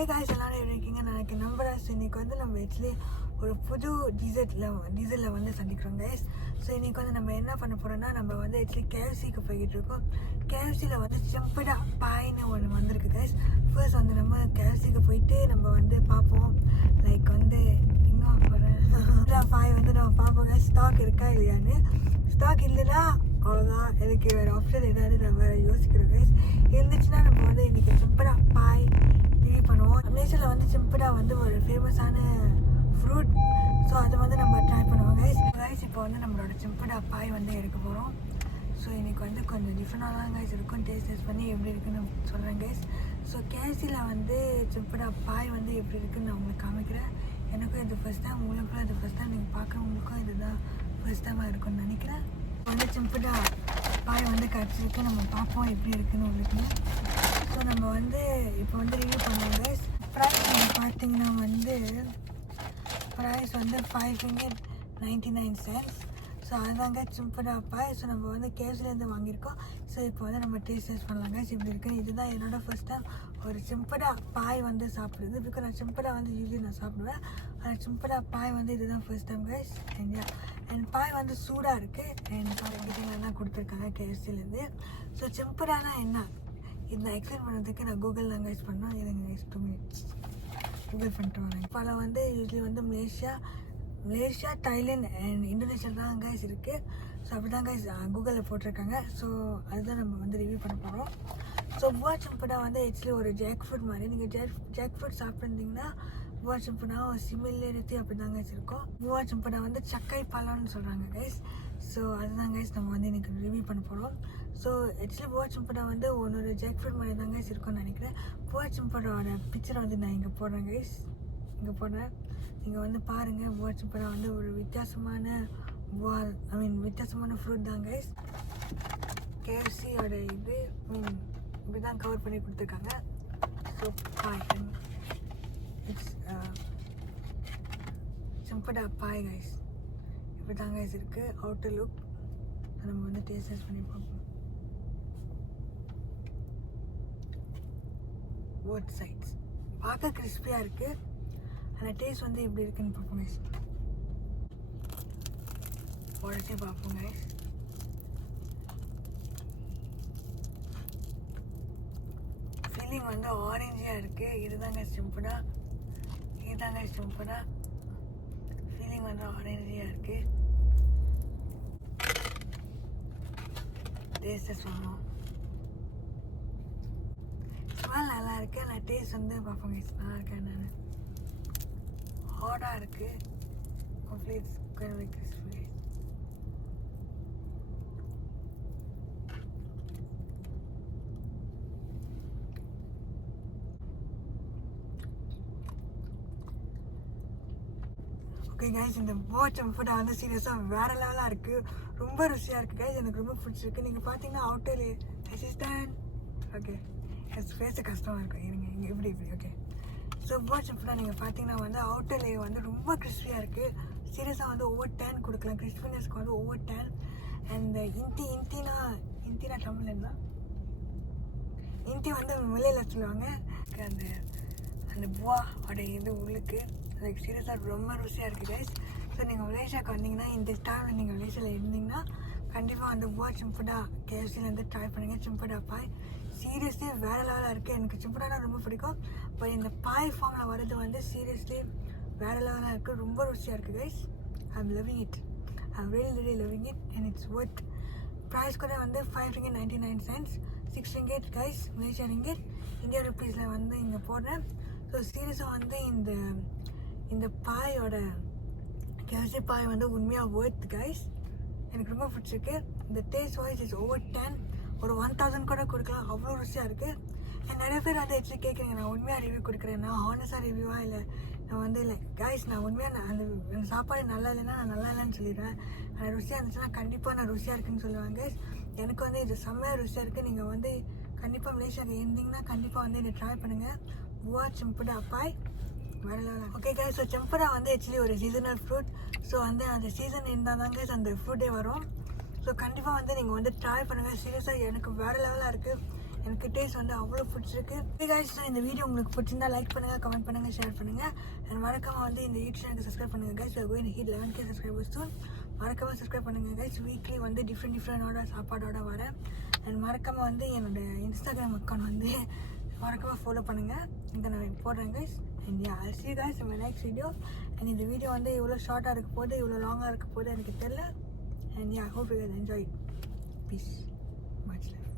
Hey guys எல்லாரும் எப்படி இருக்கீங்க? எனக்கு நம்புறேன். இன்னைக்கு வந்து நம்ம ஆக்சுவலி ஒரு புது டீசலில் வந்து சந்திக்கிறோம் கைஸ். ஸோ இன்றைக்கி வந்து நம்ம என்ன பண்ண போகிறோம்னா, நம்ம வந்து ஆக்சுவலி கேஎஃப்சிக்கு போய்கிட்டு இருக்கோம். கேஎஃப்சியில் வந்து சிம்பிளா பாய்னு ஒன்று வந்திருக்கு கைஸ். ஃபர்ஸ்ட் வந்து நம்ம கேஎஃப்சிக்கு போயிட்டு நம்ம வந்து பார்ப்போம். லைக் வந்து இன்னும் பாய் வந்து நம்ம பார்ப்போம் கைஸ், ஸ்டாக் இருக்கா இல்லையான்னு. ஸ்டாக் இல்லைன்னா அவ்வளோதான், எனக்கு வேறு ஆப்ஷன் ஏதாவது நம்ம வேறு யோசிக்கிறோம் கைஸ். இருந்துச்சுன்னா நம்ம வந்து இன்றைக்கி சிம்பிளா பாய் ரிவ்யூ பண்ணுவோம். மலேசியாவில் வந்து சிம்பிளா வந்து ஒரு ஃபேமஸான ஃப்ரூட். ஸோ அதை வந்து நம்ம ட்ரை பண்ணுவோம் கைஸ். இப்போ வந்து நம்மளோட சிம்பிளா பாய் வந்து எடுக்க போகிறோம். ஸோ இன்றைக்கி வந்து கொஞ்சம் டிஃப்ரெண்டாக தான் கைஸ் இருக்கும். டேஸ்ட் பண்ணி எப்படி இருக்குன்னு சொல்கிறேன் கைஸ். ஸோ கேஎஃப்சியில் வந்து சிம்பிளா பாய் வந்து எப்படி இருக்குன்னு நான் உங்களுக்கு காமிக்கிறேன். எனக்கும் இது ஃபஸ்ட் டைம், உங்களுக்கும் இது ஃபஸ்ட் டைம், நீங்கள் பார்க்குறவங்களுக்கும் இதுதான் ஃபஸ்ட் டைமாக இருக்குன்னு நினைக்கிறேன். வந்து சிம்பிளா பாய் வந்து கிடச்சிருக்கு. நம்ம பார்ப்போம் எப்படி இருக்குன்னு உங்களுக்கு. ஸோ நம்ம வந்து இப்போ வந்து ரிவ்யூ பண்ணுவோம் கைஸ். ப்ரைஸ் நீங்கள் பார்த்தீங்கன்னா வந்து ப்ரைஸ் வந்து $5.99. ஸோ அதுதாங்க சிம்பிளா பாய். ஸோ நம்ம வந்து கேஎஃப்சிலேருந்து வாங்கியிருக்கோம். ஸோ இப்போ வந்து நம்ம டேஸ்ட் பண்ணலாம் கைஸ் இப்படி இருக்குன்னு. இதுதான் என்னோடய ஃபர்ஸ்ட் டைம் ஒரு சிம்பிளா பாய் வந்து சாப்பிடுறது. பிகாஸ் நான் சிம்பிளா வந்து யூஸ்வலி நான் சாப்பிடுவேன். ஆனால் சிம்பிளா பாய் வந்து இதுதான் ஃபர்ஸ்ட் டைம் கைஸ். அண்ட் பாய் வந்து சூடாக இருக்குது. அண்ட் பாக்கெட்டிங்லாம் கொடுத்துருக்காங்க கேஎஃப்சிலேருந்து. ஸோ சிம்பிளானா என்ன இதை எக்ஸ்பிளைன் பண்ணுறதுக்கு நான் கூகுள் தான் கைஸ் பண்ணோம். எனக்கு நெக்ஸ்ட் 2 minutes கூகுள் பண்ணிட்டு வரேன். பல வந்து யூஸ்வலி வந்து மலேசியா, தாய்லாந்து அண்ட் இந்தோனேஷியா தான் கைஸ் இருக்குது. ஸோ அப்படி தான் கைஸ் கூகுளில் போட்டிருக்காங்க. ஸோ அதுதான் நம்ம வந்து ரிவ்யூ பண்ண போகிறோம். ஸோ புவா சிம்பிளா வந்து ஆக்சுவலி ஒரு ஜாக் ஃப்ரூட் மாதிரி. நீங்கள் ஜாக் ஃப்ரூட் சாப்பிட்ருந்தீங்கன்னா புவா சிம்பிளா ஒரு சிமிலரிட்டி அப்படி தான் கைஸ் இருக்கும். புவா சிம்பிளா வந்து சக்கை பழம்னு சொல்கிறாங்க கைஸ். ஸோ அதுதான் கைஸ் நம்ம வந்து இன்றைக்கி ரிவ்யூ பண்ண போகிறோம். ஸோ ஆக்சுவலி புவா சிம்பிளா வந்து ஒரு ஜாக் ஃப்ரூட் மாதிரி தான் கைஸ் இருக்கும்னு நினைக்கிறேன். புவா சிம்பிளாவோட பிக்சரை வந்து நான் இங்கே போடுறேன் கைஸ். இங்கே போடுறேன், நீங்கள் வந்து பாருங்கள். புவா சிம்பிளா வந்து ஒரு வித்தியாசமான வித்தியாசமான ஃப்ரூட் தான் கைஸ். கேஎஃப்சியோட இது இப்படி தான் கவர் பண்ணி கொடுத்துருக்காங்க. ஸோ பாய் இட்ஸ் சிம்பிளா பாய் கைஸ். இப்படி தான் கைஸ் இருக்குது அவுட்டர் லுக். நம்ம வந்து டேஸ்ட் பண்ணி பார்ப்போம். போத் சைட்ஸ் பார்க்க கிறிஸ்பியாக இருக்குது. ஆனால் டேஸ்ட் வந்து எப்படி இருக்குன்னு பார்ப்போம் கைஸ். உடச்சி பார்ப்போம் கைஸ். ஃபீலிங் வந்து ஆரஞ்சியாக இருக்குது. இதுதாங்க சிம்பிளா ஃபீலிங் வந்து ஆரஞ்சியாக இருக்குது. டேஸ்ட்டை சொல்லணும். ஸ்மெல் நல்லா இருக்குது. ஆனால் டேஸ்ட் வந்து பார்ப்போம் கைஸ் நல்லா இருக்கேன். நான் ஹார்டாக இருக்குது. Complete crispy. ஓகே கைஸ், இந்த போச்சம் ஃபுட்டை வந்து சீரியஸாக வேறு லெவலாக இருக்குது. ரொம்ப ருசியாக இருக்குது கைஸ். எனக்கு ரொம்ப பிடிச்சிருக்கு. நீங்கள் பார்த்தீங்கன்னா அவுட்டர் அசிஸ்டன்ட் ஓகே என் ஃபேஸு கஷ்டமாக இருக்கும். இருங்க இங்கே இப்படி ஓகே. ஸோ போச்சம் ஃபுட்டாக நீங்கள் பார்த்தீங்கன்னா வந்து அவுட்டர் லேயர் வந்து ரொம்ப கிறிஸ்பியாக இருக்குது. சீரியஸாக வந்து ஓவர் 10 கொடுக்கலாம். கிறிஸ்பினஸ்க்கு வந்து ஓவர் 10. அண்ட் இன்டினா தமிழ் என்ன இன்டி வந்து வெளியில் சொல்லுவாங்க. அந்த புவாவோட இது உள்ளுக்கு லைக் சீரியஸாக ரொம்ப ருசியாக இருக்குது கைஸ். ஸோ நீங்கள் மலேசியாவுக்கு வந்தீங்கன்னா, இந்த டைமில் நீங்கள் மலேசியாவில் இருந்தீங்கன்னா கண்டிப்பாக அந்த புவா சிம்பிளா கேஎஃப்சிலேருந்து ட்ரை பண்ணுங்கள். சிம்பிளா பாய் சீரியஸ்லி வேறு லெவலாக இருக்குது. எனக்கு சிம்பிளானா ரொம்ப பிடிக்கும். பட் இந்த பாய் ஃபார்மில் வர்றது வந்து சீரியஸ்லி வேறு லெவலாக இருக்குது. ரொம்ப ருசியாக இருக்குது கைஸ். I'm loving it. ஐம் really loving it and it's worth. Price கூட வந்து $5.99, $6 கைஸ், மலேசியா ரிங்கிட். இந்தியா ருப்பீஸில் வந்து இங்கே போடுறேன். ஸோ சீரியஸாக வந்து இந்த பாயோட கேஎஃப்சி பாய் வந்து உண்மையாக ஒர்த் கைஸ். எனக்கு ரொம்ப பிடிச்சிருக்கு. இந்த டேஸ்ட் வைஸ் இஸ் ஓவர் 10. ஒரு 1000 கூட கொடுக்கலாம். அவ்வளோ ருசியாக இருக்குது. அண்ட் நிறைய பேர் வந்து ஆக்சுவலி கேட்குறீங்க, நான் உண்மையாக ரிவ்யூ கொடுக்குறேன், நான் ஹானஸ்டாக ரிவ்யூவாக இல்லை நான் வந்து இல்லை கைஸ். நான் உண்மையாக அந்த சாப்பாடு நல்லா இல்லைன்னா நான் நல்லா இல்லைன்னு சொல்லிடுவேன். ஆனால் ருசியாக இருந்துச்சுன்னா கண்டிப்பாக நான் ருசியாக இருக்குன்னு சொல்லுவேன் கைஸ். எனக்கு வந்து இது செம்மையாக ருசியாக இருக்குது. நீங்கள் வந்து கண்டிப்பாக மலேசியாவில் இருந்தீங்கன்னா கண்டிப்பாக வந்து இதை ட்ரை பண்ணுங்கள். புவா சிம்பிளா பாய் வேறு லெவலாக. ஓகே கைஸ், ஸோ சிம்பிளா வந்து ஆக்சுவலி ஒரு சீசனல் ஃப்ரூட். ஸோ வந்து அந்த சீசன் இருந்தால் தான் கைஸ் அந்த ஃப்ரூட்டே வரும். ஸோ கண்டிப்பாக வந்து நீங்கள் வந்து ட்ரை பண்ணுங்கள். சீரியஸாக எனக்கு வேறு லெவலாக இருக்குது. எனக்கு டேஸ்ட் வந்து அவ்வளோ பிடிச்சிருக்கு. கைஸ், இந்த வீடியோ உங்களுக்கு பிடிச்சிருந்தா லைக் பண்ணுங்கள், கமெண்ட் பண்ணுங்கள், ஷேர் பண்ணுங்கள். அண்ட் மறக்காமல் வந்து இந்த யூடியூப் சேனலுக்கு சப்ஸ்கிரைப் பண்ணுங்கள் guys. Going hit 11K subscribers soon. மறக்காமல் சப்ஸ்கிரைப் பண்ணுங்கள் கைஸ். வீக்லி வந்து டிஃப்ரெண்டோட சாப்பாடோட வரேன். அண்ட் மறக்காமல் வந்து என்னோட இன்ஸ்டாகிராம் அக்கௌண்ட் வந்து மறக்காமல் ஃபாலோ பண்ணுங்கள். இதை நான் போடுறேன் guys. And yeah, I'll see you guys in my next video. And இந்த வீடியோ வந்து இவ்வளோ ஷார்ட்டாக இருக்க போது, இவ்வளோ லாங்காக இருக்க போது எனக்கு தெரியல. And yeah, hope you guys enjoy it. Peace. Much love.